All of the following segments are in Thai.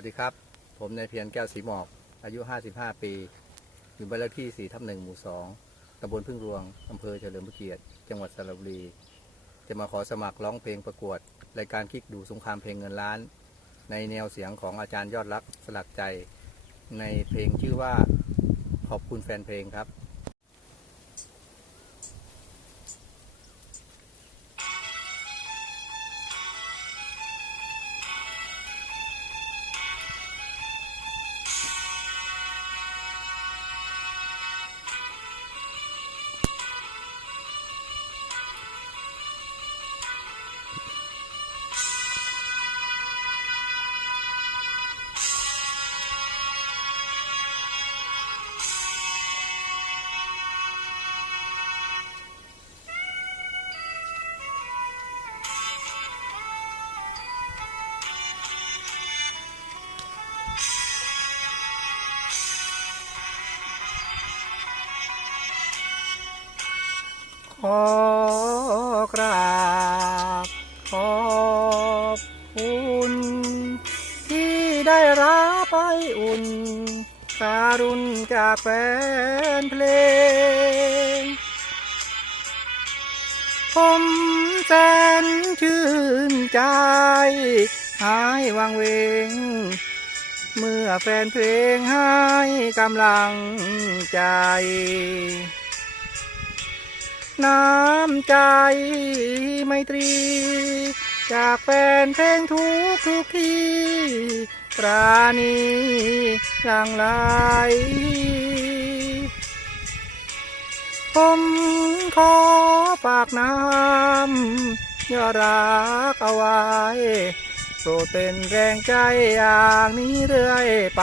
วัสดีครับ ผมนายเพียรแก้วสีหมอก อายุ 55 ปี อยู่บ้านเลขที่4ทับ1หมู่ 2ตำบลพึ่งรวง อำเภอเฉลิมพระเกียรติ จังหวัดสระบุรี จะมาขอสมัครร้องเพลงประกวด รายการคลิกดูสงครามเพลงเงินล้าน ในแนวเสียงของอาจารย์ยอดรักสลักใจ ในเพลงชื่อว่าขอบคุณแฟนเพลงครับ ขอกราบขอบคุณที่ได้รับไปอุ่นการุณจากแฟนเพลง ผมแสนชื่นใจหายวังเวง เมื่อแฟนเพลงให้กำลังใจ น้ำใจไมตรี จากแฟนเพลงทุกทุกที่ ปราณีหลังไหลผมขอฝากน้ำยอรักเอาไว้โปรดเป็นแรงใจอย่างนี้เรื่อยไป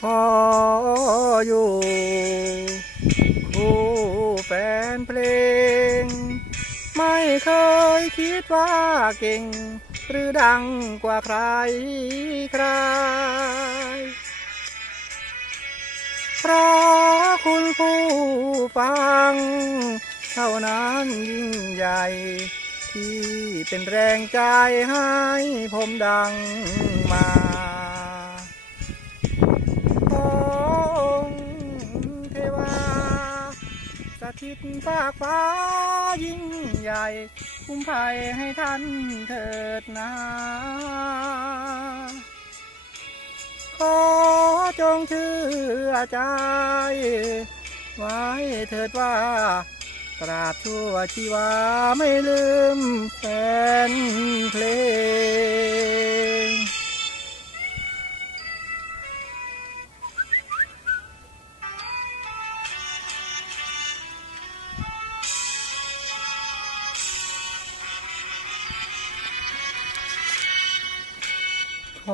ขออยู่คู่แฟนเพลง ไม่เคยคิดว่าเก่ง หรือดังกว่าใครใคร เพราะคุณผู้ฟัง เท่านั้นยิ่งใหญ่ ที่เป็นแรงใจให้ผมดังมา ถิตฟากฟ้ายิ่งใหญ่ คุ้มภัยให้ท่านเถิดนา ขอจงเชื่อใจ ไว้เถิดว่า ตราบชั่วชีวาไม่ลืมแฟนเพลง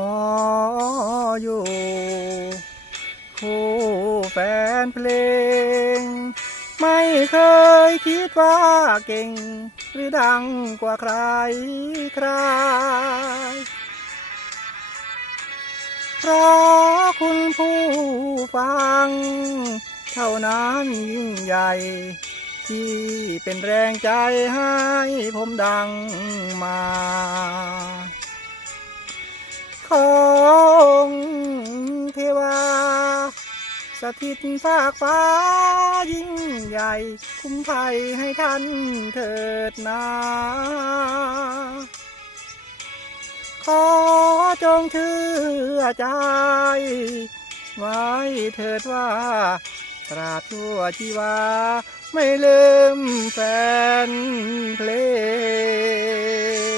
ออยู่คู่แฟนเพลง ไม่เคยคิดว่าเก่ง หรือดังกว่าใครใครเพราะคุณผู้ฟัง เท่านั้นยิ่งใหญ่ ที่เป็นแรงใจให้ผมดังมา องเทวา สถิตฟากฟ้ายิ่งใหญ่ คุ้มภัยให้ท่านเถิดนา ขอจงเชื่อใจ ไว้เถิดว่า ตราบชั่วชีวา ไม่ลืมแฟนเพลง